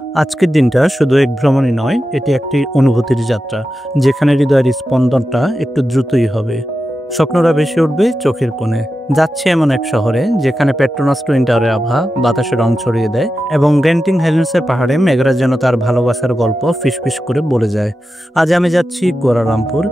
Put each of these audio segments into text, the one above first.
আজকের দিনটা শুধু এক ভ্রমণই নয়, এটি একটি অনুভূতির যাত্রা, যেখানে হৃদয়ের স্পন্দনটা একটু দ্রুতই হবে। স্বপ্নরা ভেসে উঠবে চোখের কোণে। যাচ্ছে এমন এক শহরে যেখানে পেট্রোনাস টুইন টাওয়ারের আভা বাতাসে রং ছড়িয়ে দেয় এবং গ্যান্টিং হাইল্যান্ডসের পাহাড়ে মেঘরা যেন তার ভালোবাসার গল্প ফিসফিস করে বলে যায়। আজ আমি যাচ্ছি কুয়ালালামপুর,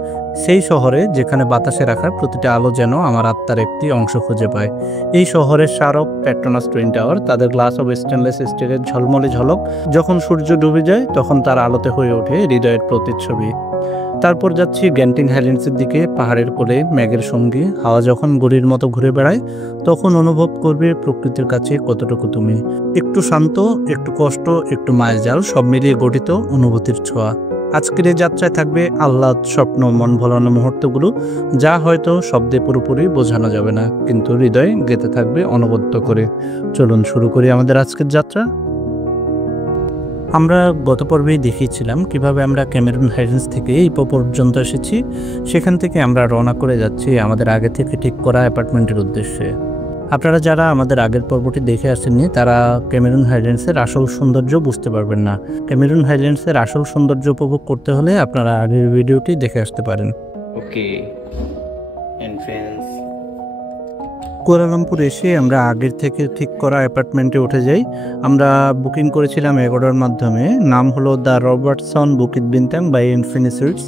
সেই শহরে যেখানে বাতাসে রাখার প্রতিটা আলো যেন আমার আত্মার একটি অংশ খুঁজে পায়। এই শহরের স্মারক পেট্রোনাস টুইন টাওয়ার, তাদের গ্লাস অব স্টেনলেস স্টিলের ঝলমলে ঝলক যখন সূর্য ডুবে যায় তখন তার আলোতে হয়ে ওঠে হৃদয়ের প্রতিচ্ছবি। তারপর যাচ্ছি গ্যান্টিং হাইল্যান্ডসের দিকে, পাহাড়ের কোলে মেঘের সঙ্গী হাওয়া যখন ঘুড়ির মতো ঘুরে বেড়ায় তখন অনুভব করবে প্রকৃতির কাছে কতটুকু তুমি। একটু শান্ত, একটু কষ্ট, একটু মায়াজাল, সব মিলিয়ে গঠিত অনুভূতির ছোঁয়া। আজকের এই যাত্রায় থাকবে আহ্লাদ, স্বপ্ন, মন ভোলানো মুহূর্তগুলো, যা হয়তো শব্দে পুরোপুরি বোঝানো যাবে না, কিন্তু হৃদয়ে গেঁথে থাকবে অনবদ্য করে। চলুন শুরু করি আমাদের আজকের যাত্রা। আমরা গত পর্বেই দেখিয়েছিলাম কিভাবে আমরা ক্যামেরুন হাইল্যান্ডস থেকে ইপো পর্যন্ত এসেছি। সেখান থেকে আমরা রওনা করে যাচ্ছি আমাদের আগে থেকে ঠিক করা অ্যাপার্টমেন্টের উদ্দেশ্যে। আপনারা যারা আমাদের আগের পর্বটি দেখে আসেননি তারা ক্যামেরুন হাইল্যান্ডসের আসল সৌন্দর্য বুঝতে পারবেন না। ক্যামেরুন হাইল্যান্ডসের আসল সৌন্দর্য উপভোগ করতে হলে আপনারা আগের ভিডিওটি দেখে আসতে পারেন। ওকে, এন্ট্রান্স। কুয়ালালামপুর এসে আমরা আগের থেকে ঠিক করা অ্যাপার্টমেন্টে উঠে যাই। আমরা বুকিং করেছিলাম এগোডার মাধ্যমে। নাম হলো the Robertson Bukit Bintang by Infinisuites.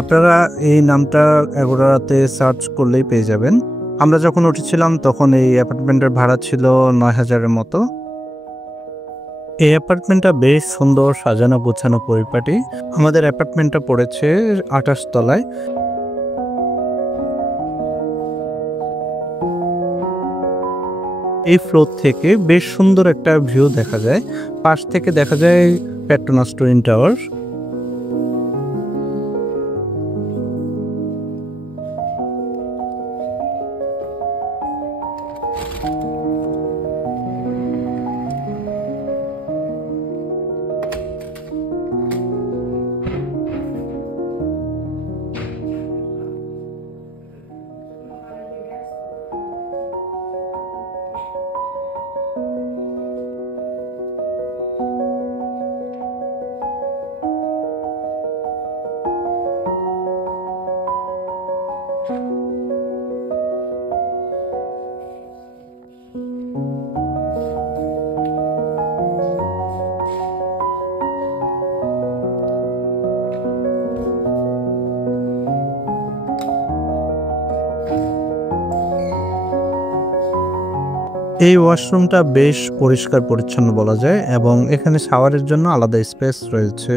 আপনারা এই নামটা এগোডাতে সার্চ করলেই পেয়ে যাবেন। আমরা যখন উঠেছিলাম তখন এই অ্যাপার্টমেন্টের ভাড়া ছিল ৯,০০০-এর মতো। এই অ্যাপার্টমেন্টটা বেশ সুন্দর, সাজানো গোছানো পরিপাটি। আমাদের অ্যাপার্টমেন্টটা পড়েছে ২৮ তলায়। এই ফ্লোর থেকে বেশ সুন্দর একটা ভিউ দেখা যায়। পাশ থেকে দেখা যায় পেট্রোনাস টুইন টাওয়ার। এই ওয়াশরুমটা বেশ পরিষ্কার পরিচ্ছন্ন বলা যায় এবং এখানে শাওয়ারের জন্য আলাদা স্পেস রয়েছে।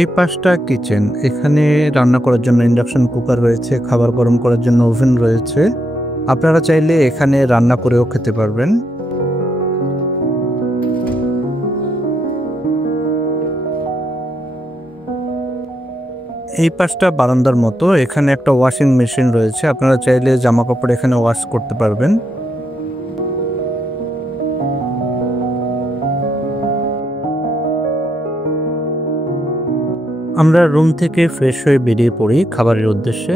এই পাশটা কিচেন, এখানে রান্না করার জন্য ইন্ডাকশন কুকার রয়েছে, খাবার গরম করার জন্য ওভেন রয়েছে। আপনারা চাইলে এখানে রান্না করেও খেতে পারবেন। এই পাশটা বারান্দার মতো, এখানে একটা ওয়াশিং মেশিন রয়েছে, আপনারা চাইলে জামা কাপড় এখানে ওয়াশ করতে পারবেন। আমরা রুম থেকে ফ্রেশ হয়ে বেরিয়ে পড়ি খাবারের উদ্দেশ্যে।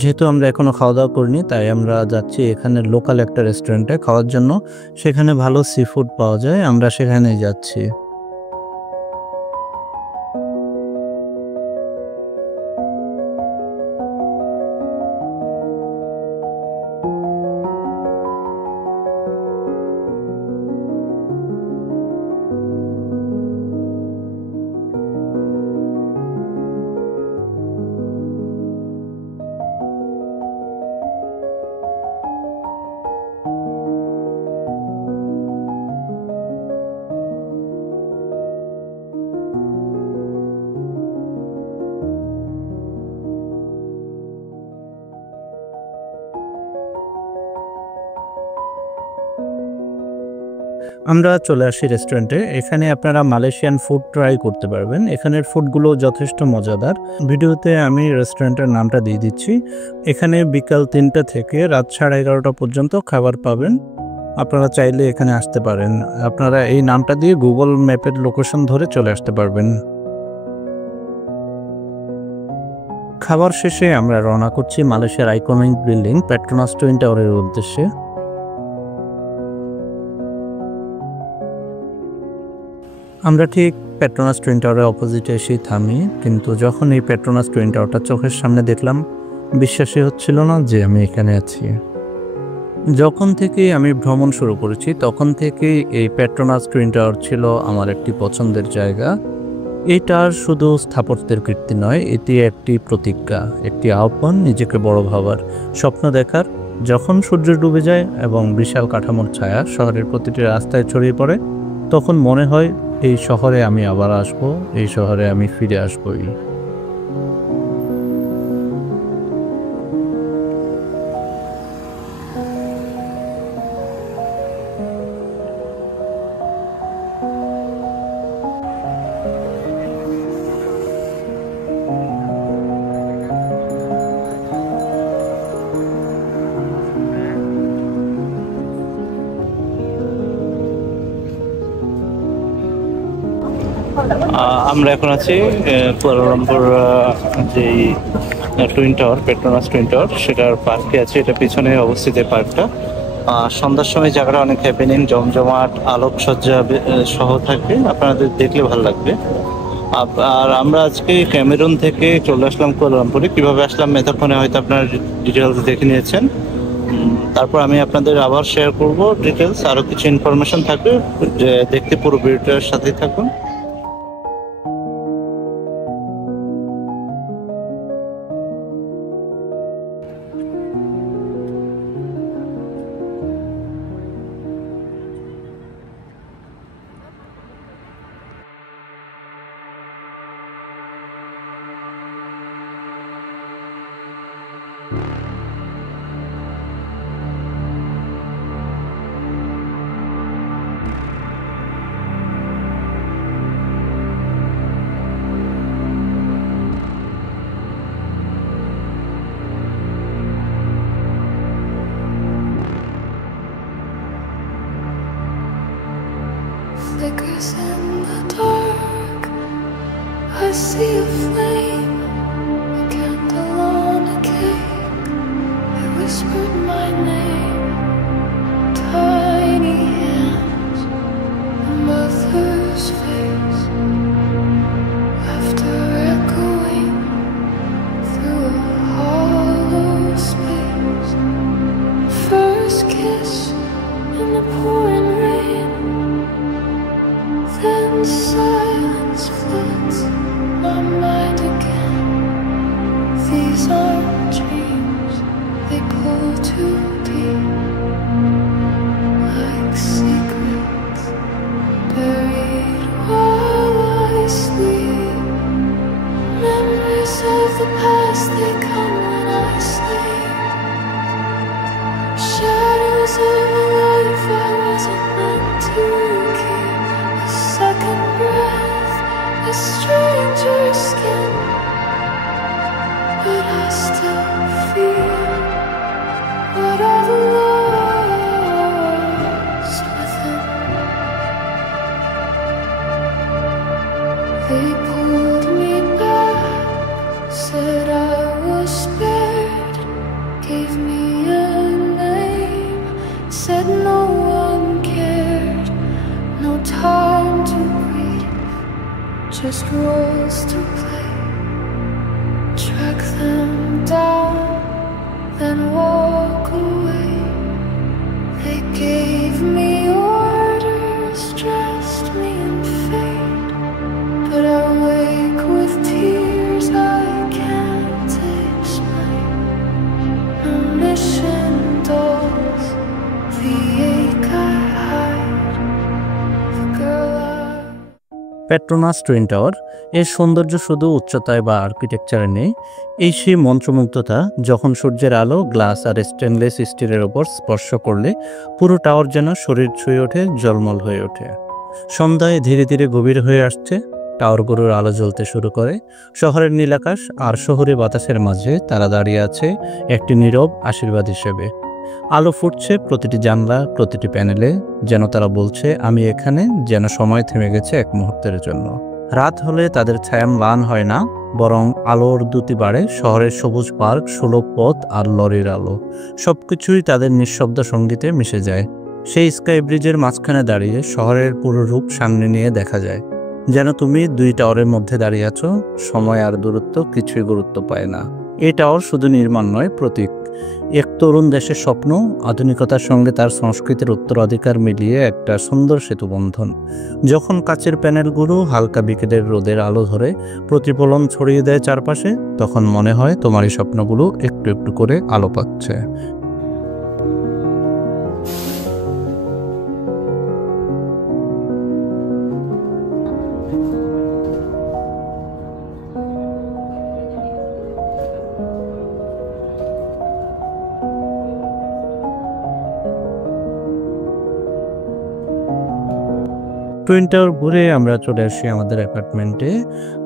যেহেতু আমরা এখনো খাওয়া দাওয়া করিনি তাই আমরা যাচ্ছি এখানে লোকাল একটা রেস্টুরেন্টে খাওয়ার জন্য। সেখানে ভালো সি ফুড পাওয়া যায়, আমরা সেখানেই যাচ্ছি। আমরা চলে আসি রেস্টুরেন্টে। এখানে আপনারা মালয়েশিয়ান ফুড ট্রাই করতে পারবেন। এখানের ফুডগুলো যথেষ্ট মজাদার। ভিডিওতে আমি রেস্টুরেন্টের নামটা দিয়ে দিচ্ছি। এখানে বিকাল 3টা থেকে রাত 11:30 পর্যন্ত খাবার পাবেন। আপনারা চাইলে এখানে আসতে পারেন। আপনারা এই নামটা দিয়ে গুগল ম্যাপের লোকেশন ধরে চলে আসতে পারবেন। খাবার শেষে আমরা রওনা করছি মালয়েশিয়ার আইকনিক বিল্ডিং পেট্রোনাস টুইন টাওয়ারের উদ্দেশ্যে। আমরা ঠিক পেট্রোনাস টুইন টাওয়ারের অপোজিটে এসেই থামি, কিন্তু যখন এই পেট্রোনাস টুইন টাওয়ারটা চোখের সামনে দেখলাম বিশ্বাসই হচ্ছিল না যে আমি এখানে আছি। যখন থেকে আমি ভ্রমণ শুরু করেছি তখন থেকেই এই পেট্রোনাস টুইন টাওয়ার ছিল আমার একটি পছন্দের জায়গা। এটার শুধু স্থাপত্যের কীর্তি নয়, এটি একটি প্রতিজ্ঞা, একটি আহ্বান নিজেকে বড় ভাবার, স্বপ্ন দেখার। যখন সূর্য ডুবে যায় এবং বিশাল কাঠামোর ছায়া শহরের প্রতিটি রাস্তায় ছড়িয়ে পড়ে, তখন মনে হয় এই শহরে আমি আবার আসবো, এই শহরে আমি ফিরে আসবই। আমরা এখন আছি কুয়ালালামপুর যেই twin tower, Petronas twin tower, সেটার পার্কে আছে। এটা পিছনে অবস্থিত এই পার্কটা। সন্ধ্যার সময় জায়গাটা অনেক হ্যাপেনিং, জমজমাট, আলোকসজ্জা সহ থাকবে, আপনাদের দেখলে ভালো লাগবে। আর আমরা আজকে ক্যামেরুন থেকে চলে আসলাম কুয়ালালামপুরে। কীভাবে আসলাম এতক্ষণে হয়তো আপনার ডিটেলস দেখে নিয়েছেন। তারপর আমি আপনাদের আবার শেয়ার করব ডিটেলস, আরও কিছু ইনফরমেশন থাকবে, যে দেখতে পুরো ভিডিওটার সাথেই থাকুন। Flickers in the dark, I see a flame, a candle on a cake. I whispered my name, tiny hands, a mother's face, laughter echoing through a hollow space. First kiss in the pouring rain, then silence floods my mind again. These aren't dreams, they pull too deep, like secrets buried while I sleep. Memories of the past, they come when I sleep. Shadows of a life I wasn't meant to keep. A second breath, a stranger's skin, but I still feel what I've lost within. They pulled me back, said I was spared, gave me a name, said no one cared. No time to grieve, just roles to play. Track them down, then walk away. They gave me orders, dressed me in fate, but I wake with tears I can't explain. No mission dulls the ache I hide, the girl I... Petronas twin tower. এর সৌন্দর্য শুধু উচ্চতায় বা আর্কিটেকচারে নেই, এই সেই মন্ত্রমুগ্ধতা যখন সূর্যের আলো গ্লাস আর স্টেনলেস স্টিলের ওপর স্পর্শ করলে পুরো টাওয়ার যেন শরীর ছুঁয়ে ওঠে, জলমল হয়ে ওঠে। সন্ধ্যায় ধীরে ধীরে গভীর হয়ে আসছে, টাওয়ারগুলোর আলো জ্বলতে শুরু করে। শহরের নীলাকাশ আর শহুরে বাতাসের মাঝে তারা দাঁড়িয়ে আছে একটি নীরব আশীর্বাদ হিসেবে। আলো ফুটছে প্রতিটি জানলা, প্রতিটি প্যানেলে, যেন তারা বলছে আমি এখানে, যেন সময় থেমে গেছে এক মুহূর্তের জন্য। রাত হলে তাদের ছায়া ম্লান হয় না, বরং আলোর দ্যুতি বাড়ে। শহরের সবুজ পার্ক, সুলভ পথ আর লরির আলো সবকিছুই তাদের নিঃশব্দ সঙ্গীতে মিশে যায়। সেই স্কাই ব্রিজের মাঝখানে দাঁড়িয়ে শহরের পুরো রূপ সামনে নিয়ে দেখা যায়, যেন তুমি দুই টাওয়ারের মধ্যে দাঁড়িয়ে আছো। সময় আর দূরত্ব কিছুই গুরুত্ব পায় না। এই টাওয়ার শুধু নির্মাণ নয়, প্রতীক। এক তরুণ দেশের স্বপ্ন, আধুনিকতার সঙ্গে তার সংস্কৃতির উত্তরাধিকার মিলিয়ে একটা সুন্দর সেতুবন্ধন। যখন কাচের প্যানেলগুলো হালকা বিকেলের রোদের আলো ধরে প্রতিফলন ছড়িয়ে দেয় চারপাশে, তখন মনে হয় তোমার এই স্বপ্নগুলো একটু একটু করে আলো পাচ্ছে। টুইন টাওয়ার ঘুরে আমরা চলে আসি আমাদের অ্যাপার্টমেন্টে।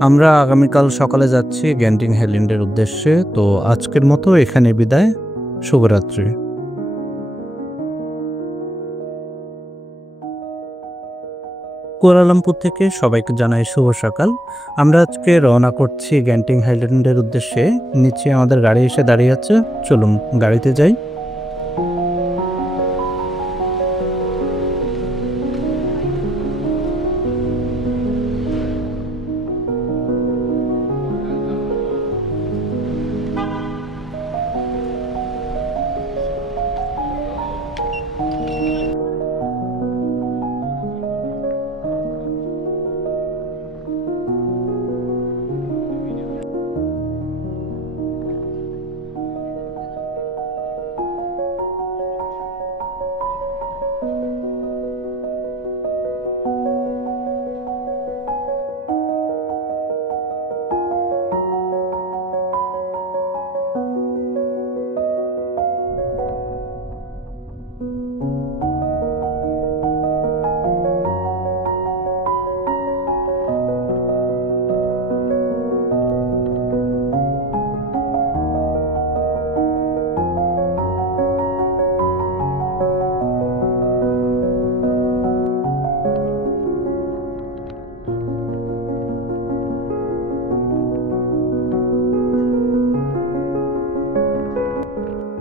আমরা আগামীকাল সকালে যাচ্ছি গ্যান্টিং হাইল্যান্ডের উদ্দেশ্যে। তো আজকের মতো এখানে বিদায়, শুভরাত্রি। কুয়ালালামপুর থেকে সবাইকে জানাই শুভ সকাল। আমরা আজকে রওনা করছি গ্যান্টিং হাইল্যান্ডের উদ্দেশ্যে। নিচে আমাদের গাড়ি এসে দাঁড়িয়ে আছে, চলুন গাড়িতে যাই।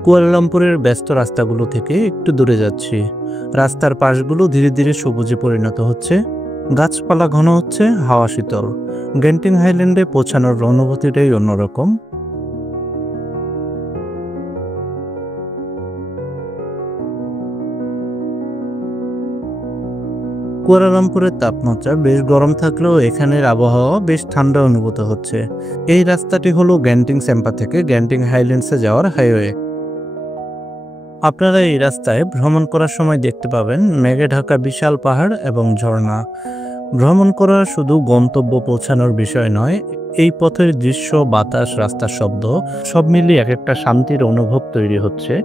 কুয়ালালামপুরের ব্যস্ত রাস্তাগুলো থেকে একটু দূরে যাচ্ছি। রাস্তার পাশগুলো ধীরে ধীরে সবুজে পরিণত হচ্ছে, গাছপালা ঘন হচ্ছে, হাওয়া শীতল। গ্যান্টিং হাইল্যান্ডে পৌঁছানোর অনুভূতিটাই অন্যরকম। কুয়ালালামপুরের তাপমাত্রা বেশ গরম থাকলেও এখানের আবহাওয়া বেশ ঠান্ডা অনুভূত হচ্ছে। এই রাস্তাটি হলো গ্যান্টিং স্যাম্পা থেকে গ্যান্টিং হাইল্যান্ডসে যাওয়ার হাইওয়ে। আপনারা এই রাস্তায় ভ্রমণ করার সময় দেখতে পাবেন মেঘে ঢাকা বিশাল পাহাড় এবং ঝর্ণা। ভ্রমণ করা শুধু গন্তব্য পৌঁছানোর বিষয় নয়, এই পথের দৃশ্য, বাতাস, রাস্তার শব্দ সব মিলিয়ে এক একটা শান্তির অনুভব তৈরি হচ্ছে।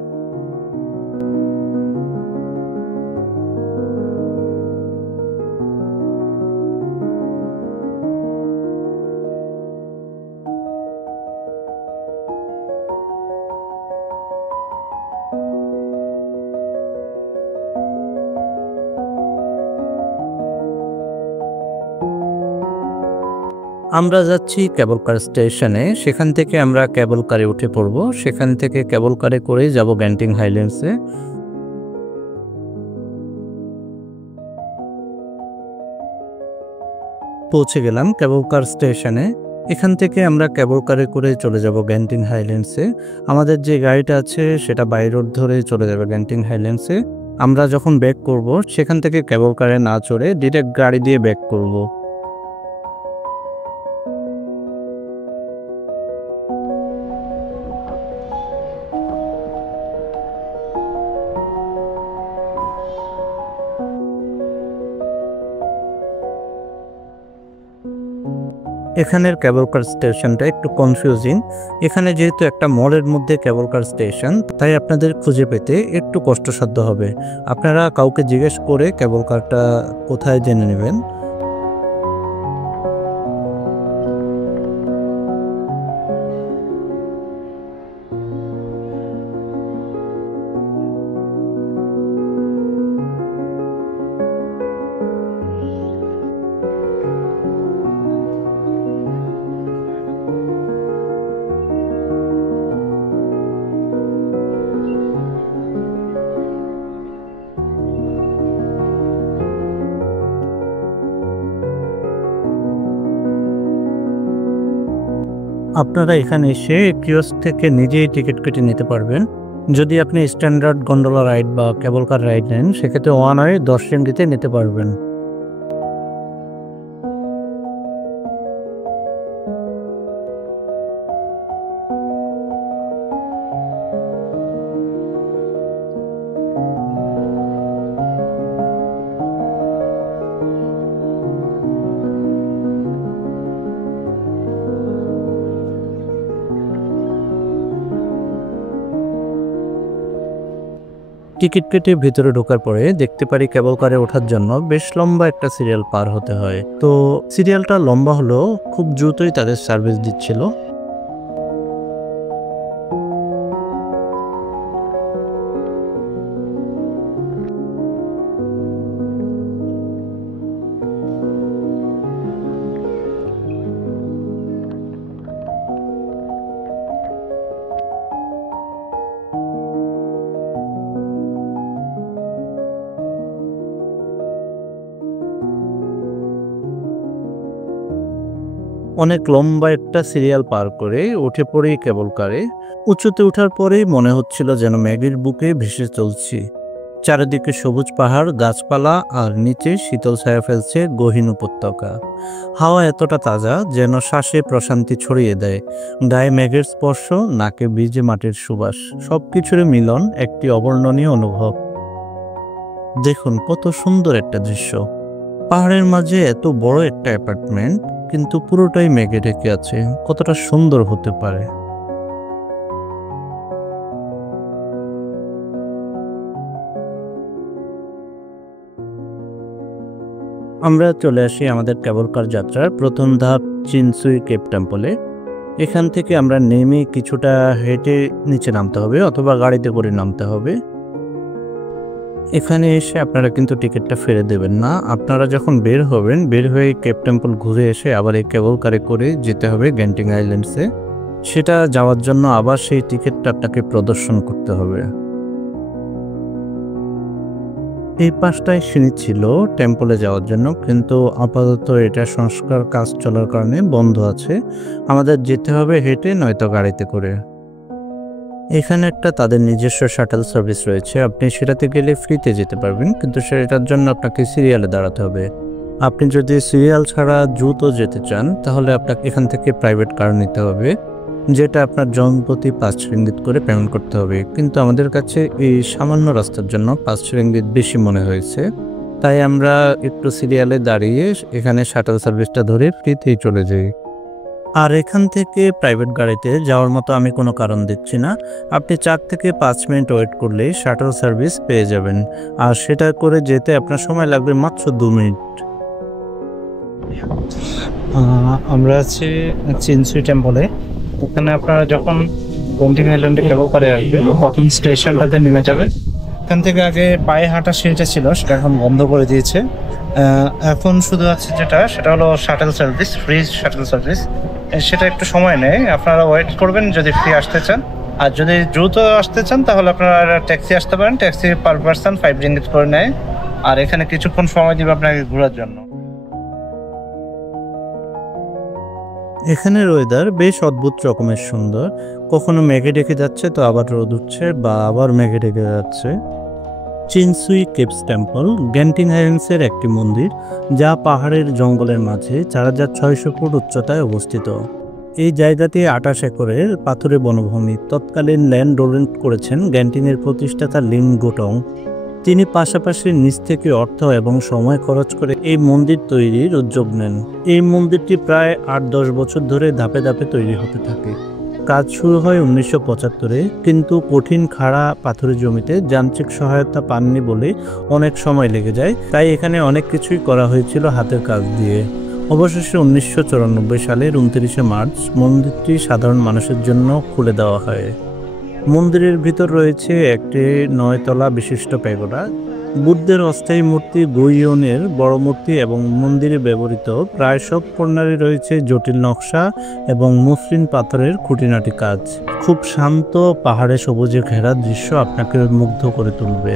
আমরা যাচ্ছি কেবল কার স্টেশনে। সেখান থেকে আমরা কেবল কারে উঠে পড়ব। সেখান থেকে কেবল কারে করেই যাব গ্যান্টিং হাইল্যান্ডসে। পৌঁছে গেলাম কেবল কার স্টেশনে। এখান থেকে আমরা কেবল কারে করে চলে যাব গ্যান্টিং হাইল্যান্ডসে। আমাদের যে গাড়িটা আছে সেটা বাই রোড ধরে চলে যাবে গ্যান্টিং হাইল্যান্ডসে। আমরা যখন ব্যাক করব সেখান থেকে কেবল কারে না চড়ে ডিরেক্ট গাড়ি দিয়ে ব্যাক করব। এখানের কেবল কার স্টেশনটা একটু কনফিউজিং। এখানে যেহেতু একটা মলের মধ্যে কেবল কার স্টেশন, তাই আপনাদের খুঁজে পেতে একটু কষ্টসাধ্য হবে। আপনারা কাউকে জিজ্ঞেস করে কেবল কারটা কোথায় জেনে নেবেন। আপনারা এখানে এসে কিওস্ক থেকে নিজেই টিকিট কেটে নিতে পারবেন। যদি আপনি স্ট্যান্ডার্ড গন্ডোলা রাইড বা কেবল কার রাইড নেন, সেক্ষেত্রে ওয়ান ওয়ে 10 রিঙ্গিতে নিতে পারবেন। টিকিট কেটে ভিতরে ঢোকার পরে দেখতে পারি কেবল কারে ওঠার জন্য বেশ লম্বা একটা সিরিয়াল পার হতে হয়। তো সিরিয়ালটা লম্বা হলেও খুব দ্রুতই তাদের সার্ভিস দিচ্ছিল। অনেক লম্বা একটা সিরিয়াল পার করে উঠে পড়ি কেবল কারে। উঁচুতে ওঠার পরেই মনে হচ্ছিল যেন ম্যাগির বুকে ভেসে চলছি। চারিদিকে সবুজ পাহাড়, গাছপালা, আর নিচে শীতল ছায়া ফেলছে গহীন উপত্যকা। হাওয়া এতটা তাজা যেন শ্বাসে প্রশান্তি ছড়িয়ে দেয়। গায়ে মেঘের স্পর্শ, নাকে ভিজে মাটির সুবাস, সবকিছুর মিলন একটি অবর্ণনীয় অনুভব। দেখুন কত সুন্দর একটা দৃশ্য। পাহাড়ের মাঝে এত বড় একটা অ্যাপার্টমেন্ট, কিন্তু পুরোটাই মেঘে ঢেকে আছে। কতটা সুন্দর হতে পারে। আমরা চলে আসি আমাদের কেবল কার যাত্রার প্রথম ধাপ চিনসুই কেপ টেম্পলে। এখান থেকে আমরা নেমে কিছুটা হেঁটে নিচে নামতে হবে অথবা গাড়িতে করে নামতে হবে। এখানে এসে আপনারা কিন্তু টিকিটটা ফেলে দেবেন না। আপনারা যখন বের হবেন, বের হয়ে কেপ টেম্পল ঘুরে এসে আবার এই কেবল কারে করে যেতে হবে গ্যান্টিং আইল্যান্ডসে। সেটা যাওয়ার জন্য আবার সেই টিকিটটা আপনাকে প্রদর্শন করতে হবে। এই পাশটায় সিঁড়ি ছিল টেম্পলে যাওয়ার জন্য, কিন্তু আপাতত এটা সংস্কার কাজ চলার কারণে বন্ধ আছে। আমাদের যেতে হবে হেঁটে, নয়তো গাড়িতে করে। এখানে একটা তাদের নিজস্ব শাটল সার্ভিস রয়েছে। আপনি সেটাতে গেলে ফ্রিতে যেতে পারবেন, কিন্তু সেটার জন্য আপনাকে সিরিয়ালে দাঁড়াতে হবে। আপনি যদি সিরিয়াল ছাড়া দ্রুত যেতে চান, তাহলে আপনাকে এখান থেকে প্রাইভেট কার নিতে হবে, যেটা আপনার জনপ্রতি 5 রিঙ্গিত করে পেমেন্ট করতে হবে। কিন্তু আমাদের কাছে এই সামান্য রাস্তার জন্য 5 রিঙ্গিত বেশি মনে হয়েছে, তাই আমরা একটু সিরিয়ালে দাঁড়িয়ে এখানে শাটল সার্ভিসটা ধরে ফ্রিতেই চলে যাই। আর এখান থেকে প্রাইভেট গাড়িতে যাওয়ার মতো আমি কোনো কারণ দেখছি না। আপনি 4 থেকে 5 মিনিট ওয়েট করলেই শাটল সার্ভিস পেয়ে যাবেন, আর সেটা করে যেতে আপনার সময় লাগবে মাত্র 2 মিনিট। আমরা আছি চিনসুই টেম্পলে। ওখানে আপনারা যখন গ্যান্টিং আইল্যান্ডে কেবল কারে আসবেন, প্রথম স্টেশনটাতে নেমে যাবেন। এখান থেকে আগে পায়ে হাঁটা সিঁড়িটা ছিল, সেটা এখন বন্ধ করে দিয়েছে। এখন শুধু আছে সেটা হলো shuttle service, free shuttle service. সেটা একটু সময় নেয়, আপনারা ওয়েট করবেন যদি ফ্রি আসতে চান। আর যদি দ্রুত আসতে চান তাহলে আপনারা ট্যাক্সি আসতে পারেন। ট্যাক্সি পার পারসন 5 রিঙ্গিত করে নেয়, আর এখানে কিছুক্ষণ সময় দিবে আপনাকে ঘোরার জন্য। এখানের ওয়েদার বেশ অদ্ভুত রকমের সুন্দর। কখনো মেঘে ঢেকে যাচ্ছে, তো আবার রোদ উঠছে, বা আবার মেঘে ঢেকে যাচ্ছে। চিনসুই কেপস টেম্পল গ্যান্টিং আইল্যান্ডসের একটি মন্দির, যা পাহাড়ের জঙ্গলের মাঝে 4600 ফুট উচ্চতায় অবস্থিত। এই জায়গাটি 28 একরের পাথুরে বনভূমি। তৎকালীন ল্যান্ড ডোনেট করেছেন গ্যান্টিংয়ের প্রতিষ্ঠাতা লিন গোটং। তিনি পাশাপাশি নিজ থেকে অর্থ এবং সময় খরচ করে এই মন্দির তৈরির উদ্যোগ নেন। এই মন্দিরটি প্রায় ৮-১০ বছর ধরে ধাপে ধাপে তৈরি হতে থাকে। কাজ শুরু হয় ১৯৭৫-এ, কিন্তু কঠিন খাড়া পাথরের জমিতে যান্ত্রিক সহায়তা পাননি বলে অনেক সময় লেগে যায়। তাই এখানে অনেক কিছুই করা হয়েছিল হাতের কাজ দিয়ে। অবশেষে ১৯৯৪ সালের ২৯শে মার্চ মন্দিরটি সাধারণ মানুষের জন্য খুলে দেওয়া হয়। মন্দিরের ভিতর রয়েছে একটি ৯ তলা বিশিষ্ট প্যাগোডা, বুদ্ধের অস্থায়ী মূর্তি, গুইয়নের বড় মূর্তি এবং মন্দিরে ব্যবহৃত প্রায় সব কর্নারে রয়েছে জটিল নকশা এবং মসৃণ পাথরের খুঁটিনাটি কাজ। খুব শান্ত পাহাড়ে সবুজে ঘেরা দৃশ্য আপনাকে মুগ্ধ করে তুলবে।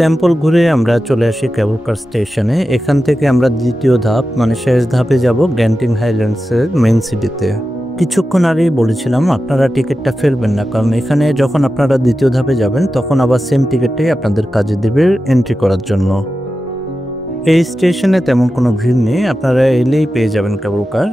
টেম্পল ঘুরে আমরা চলে আসি কেবল কার স্টেশনে। এখান থেকে আমরা দ্বিতীয় ধাপ মানে শেষ ধাপে যাব গ্যান্টিং হাইল্যান্ডসের মেইন সিটিতে। কিছুক্ষণ আগেই বলেছিলাম আপনারা টিকিটটা ফেলবেন না, কারণ এখানে যখন আপনারা দ্বিতীয় ধাপে যাবেন তখন আবার সেম টিকিটটাই আপনাদের কাজে দেবে এন্ট্রি করার জন্য। এই স্টেশনে তেমন কোনো ভিড় নেই, আপনারা এলেই পেয়ে যাবেন কেবল কার।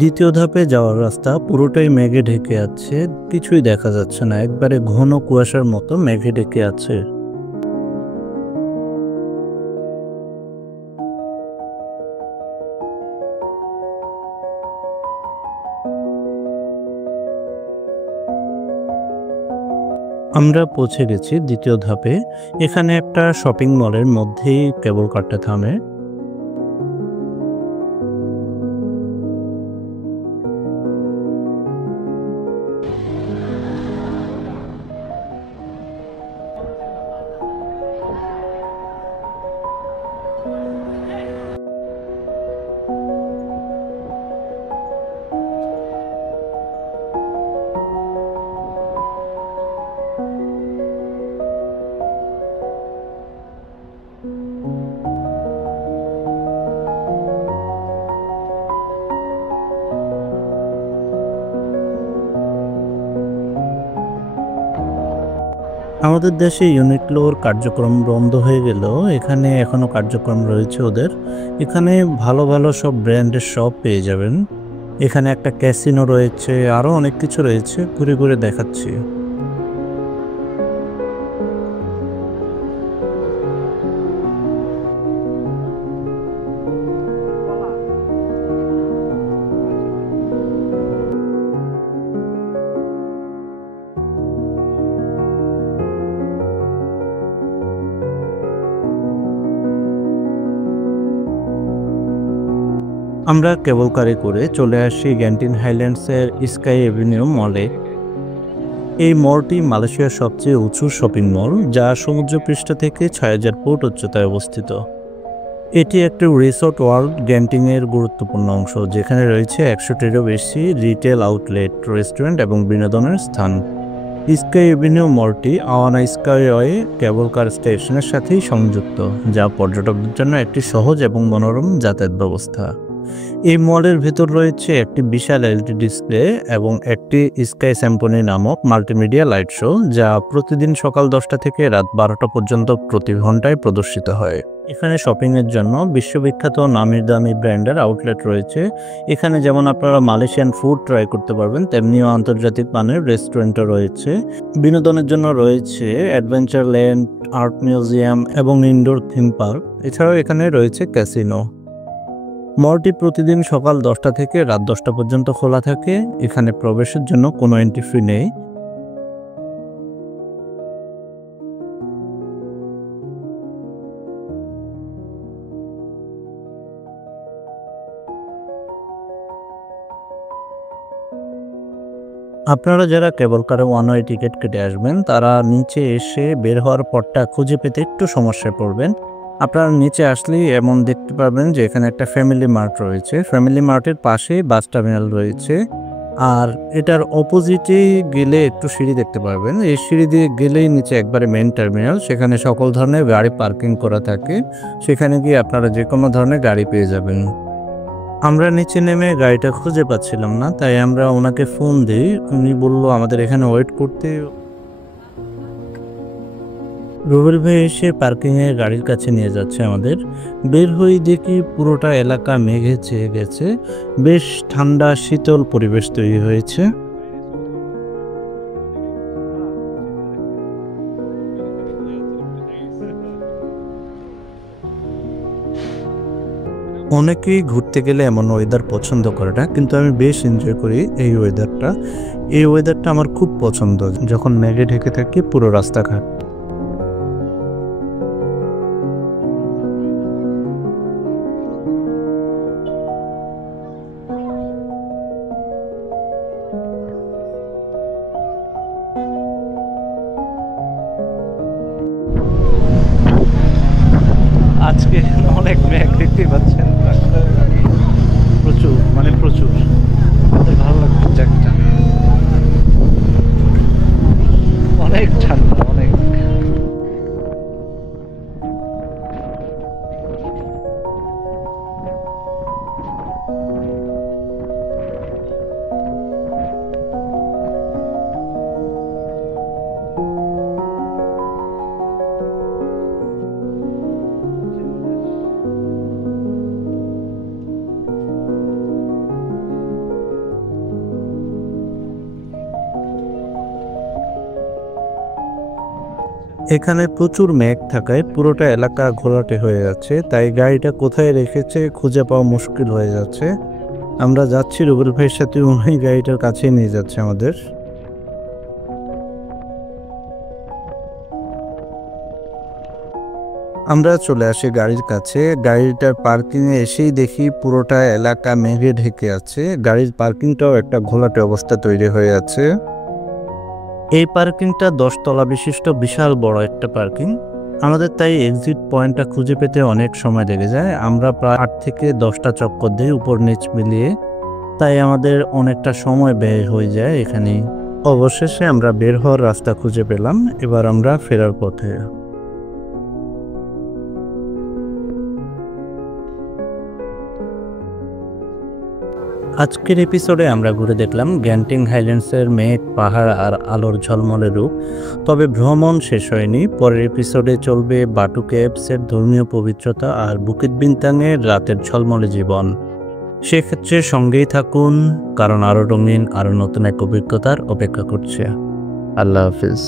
দ্বিতীয় ধাপে যাওয়ার রাস্তা পুরোটাই মেঘে ঢেকে আছে, কিছুই দেখা যাচ্ছে না, একবারে ঘন কুয়াশার মতো মেঘে ঢেকে আছে। আমরা পৌঁছে গেছি দ্বিতীয় ধাপে। এখানে একটা শপিং মলের মধ্যেই কেবল কারটা থামে। আমাদের দেশে ইউনিক্লোর কার্যক্রম বন্ধ হয়ে গেল, এখানে এখনো কার্যক্রম রয়েছে ওদের। এখানে ভালো ভালো সব ব্র্যান্ডের শপ পেয়ে যাবেন। এখানে একটা ক্যাসিনো রয়েছে, আরও অনেক কিছু রয়েছে, ঘুরে ঘুরে দেখাচ্ছি। আমরা কেবল কারে করে চলে আসি গ্যান্টিন হাইল্যান্ডসের স্কাই এভিনিউ মলে। এই মলটি মালয়েশিয়ার সবচেয়ে উঁচু শপিং মল, যা সমুদ্রপৃষ্ঠ থেকে ৬,০০০ ফুট উচ্চতায় অবস্থিত। এটি একটি রিসোর্ট ওয়ার্ল্ড গ্যান্টিংয়ের গুরুত্বপূর্ণ অংশ, যেখানে রয়েছে ১০০টিরও বেশি রিটেল আউটলেট, রেস্টুরেন্ট এবং বিনোদনের স্থান। স্কাই এভিনিউ মলটি আওয়ানা স্কাইওয়ে কেবল কার স্টেশনের সাথেই সংযুক্ত, যা পর্যটকদের জন্য একটি সহজ এবং মনোরম যাতায়াত ব্যবস্থা। এই মলের ভেতর রয়েছে একটি বিশাল এলইডি ডিসপ্লে এবং একটি স্কাই সিম্ফনি নামক মাল্টিমিডিয়া লাইট শো, যা প্রতিদিন সকাল 10টা থেকে রাত 12টা পর্যন্ত প্রতি ঘন্টায় প্রদর্শিত হয়। এখানে শপিংয়ের জন্য বিশ্ববিখ্যাত নামি দামি ব্র্যান্ডের আউটলেট রয়েছে। এখানে যেমন আপনারা মালয়েশিয়ান ফুড ট্রাই করতে পারবেন, তেমনিও আন্তর্জাতিক মানের রেস্টুরেন্টও রয়েছে। বিনোদনের জন্য রয়েছে অ্যাডভেঞ্চার ল্যান্ড, আর্ট মিউজিয়াম এবং ইনডোর থিম পার্ক। এছাড়াও এখানে রয়েছে ক্যাসিনো। মলটি প্রতিদিন সকাল 10টা থেকে রাত 10টা পর্যন্ত খোলা থাকে। এখানে প্রবেশের জন্য কোনো এন্ট্রি ফি নেই। আপনারা যারা কেবল কারে ওয়ান ওয়ে টিকিট কেটে আসবেন, তারা নিচে এসে বের হওয়ার পথটা খুঁজে পেতে একটু সমস্যায় পড়বেন। আপনারা নিচে আসলেই এমন দেখতে পাবেন যে এখানে একটা ফ্যামিলি মার্ট রয়েছে। ফ্যামিলি মার্টের পাশেই বাস টার্মিনাল রয়েছে, আর এটার অপোজিটে গেলে একটু সিঁড়ি দেখতে পারবেন। এই সিঁড়ি দিয়ে গেলেই নিচে একবারে মেইন টার্মিনাল, সেখানে সকল ধরনের গাড়ি পার্কিং করা থাকে। সেখানে গিয়ে আপনারা যে কোনো ধরনের গাড়ি পেয়ে যাবেন। আমরা নিচে নেমে গাড়িটা খুঁজে পাচ্ছিলাম না, তাই আমরা ওনাকে ফোন দিই। উনি বললো আমাদের এখানে ওয়েট করতে। রুবেল ভাই এসে পার্কিংয়ে গাড়ির কাছে নিয়ে যাচ্ছে আমাদের। বের হয়ে দেখি পুরোটা এলাকা মেঘে ছেয়ে গেছে, বেশ ঠান্ডা শীতল পরিবেশ তৈরি হয়েছে। অনেকেই ঘুরতে গেলে এমন ওয়েদার পছন্দ করে না, কিন্তু আমি বেশ এনজয় করি এই ওয়েদারটা। এই ওয়েদারটা আমার খুব পছন্দ, যখন মেঘে ঢেকে থাকে পুরো রাস্তাঘাট। আজকে অনেক মেঘ দেখতেই পাচ্ছেন, প্রচুর মানে প্রচুর। আমাদের ভালো লাগছে জায়গাটা, অনেক ঠান্ডা অনেক। এখানে প্রচুর মেঘ থাকায় পুরোটা এলাকা ঘোলাটে হয়ে যাচ্ছে, তাই গাড়িটা কোথায় রেখেছে খুঁজে পাওয়া মুশকিল হয়ে যাচ্ছে। আমরা যাচ্ছি রুবেল ভাইয়ের সাথে, উনি গাড়িটার কাছেই নিয়ে যাচ্ছে আমাদের। আমরা চলে আসি গাড়ির কাছে। গাড়িটার পার্কিংয়ে এসেই দেখি পুরোটা এলাকা মেঘে ঢেকে আছে। গাড়ির পার্কিংটাও একটা ঘোলাটে অবস্থা তৈরি হয়ে আছে। এই পার্কিংটা 10 তলা বিশিষ্ট বিশাল বড় একটা পার্কিং। আমাদের তাই এক্সিট পয়েন্টটা খুঁজে পেতে অনেক সময় লেগে যায়। আমরা প্রায় 8 থেকে 10টা চক্কর দিই উপর নিচ মিলিয়ে, তাই আমাদের অনেকটা সময় ব্যয় হয়ে যায় এখানে। অবশেষে আমরা বের হওয়ার রাস্তা খুঁজে পেলাম। এবার আমরা ফেরার পথে। আজকের এপিসোডে আমরা ঘুরে দেখলাম গ্যান্টিং হাইল্যান্ডসের মেঘ, পাহাড় আর আলোর ঝলমলে রূপ। তবে ভ্রমণ শেষ হয়নি। পরের এপিসোডে চলবে বাটু কেভসের ধর্মীয় পবিত্রতা আর বুকিত বিন্তাংয়ের রাতের ঝলমলে জীবন। সেক্ষেত্রে সঙ্গেই থাকুন, কারণ আরও রঙিন, আরও নতুন এক অভিজ্ঞতার অপেক্ষা করছে। আল্লাহ হাফিজ।